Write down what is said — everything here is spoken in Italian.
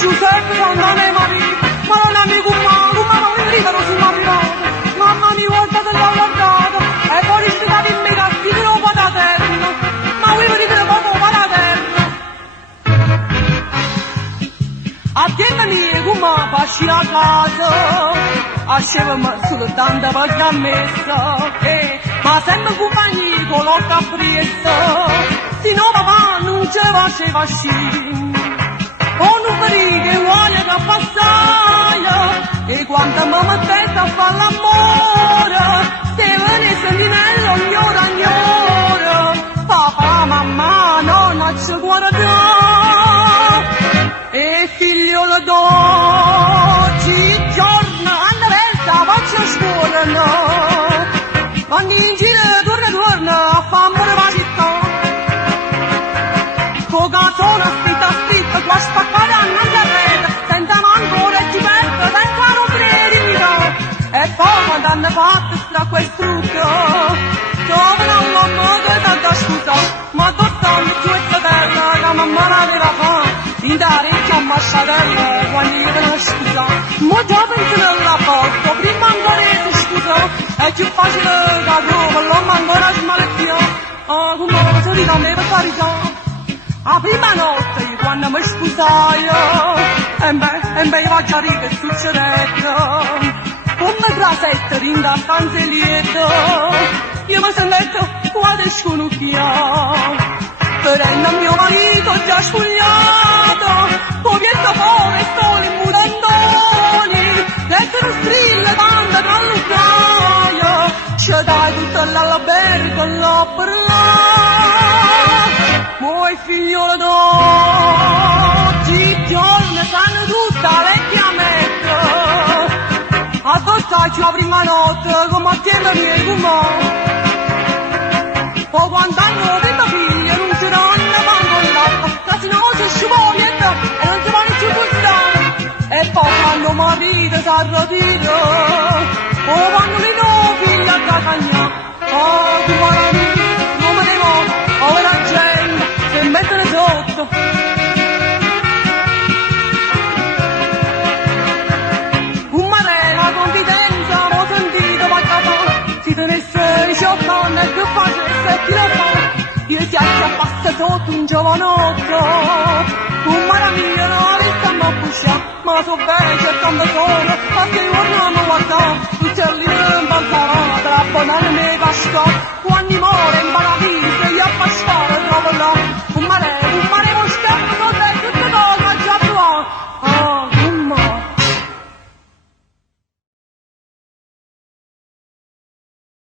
Giuseppe Sant'Anne Maria, ma non è mica come mi gridano su Maria. Mamma mia, guardate l'ho guardato, e poi state in me che ti trovo da terra, ma voi vedete proprio da terra. A tempo mio, come pasci a casa, ascevamo soltanto per la messa, ma sempre compagni con l'orca presa, se no papà non ce la faceva scì. Con un perì che vuole che passaia, e quando mi mettete a fare l'amore, te ne sentinello ignora ignora, papà, mamma, nonna ci guarda, e figliolo d'oggi, giorno, hanno versa, faccio scuola, no, quando in giro torna, a fare la città, con canzone scritta, qua spaccata alla rete, senza ancora e ti perdo, senza non credito, e poi quando hanno fatto sta quel trucco, dove non l'ho mai da scusa, ma tu stai su questa terra, che mamma aveva fame, in dare che a masciatella, quando io te ne scusa, ma già penso nella porta, prima ancora ti scusa, è più facile che trovo, l'uomo ancora smalettia, come la faccio me per carità. La prima notte io quando mi scusai, e beh, io faccio ridere che succedette, come frasette in da canzelietto, io mi sono letto quale sconucchia, tenendo mio marito già spogliato, povietto poi sole in murandoni, lettere strille tante dall'ucraia, ci dai tutta l'albergo là per là. Moi figliolo d'oggi, giorno sanno tutta vecchiamento, ascoltaci la prima notte, come a tempo mio come. Poi quando hanno detto figli non ci danno manco il latte, che se no si scivoglietta e non si vanno più gustare. E poi quando marito si arrotira, poi quando li no figli a casa mia, tu guarda come ne mo, ora gente, se mettere sotto. Un mare, la confidenza, ho sentito qualcosa, si tenesse 18 anni e che facesse chi lo fa, io si acchiappasse sotto un giovanotto, un mare mio non avesse mai pusciato, ma so bene cercando solo, perché io non mi guardavo, uccelli in panzarata, la banana mi cascò, quando muore in paradiso, io a pasciare trovo là.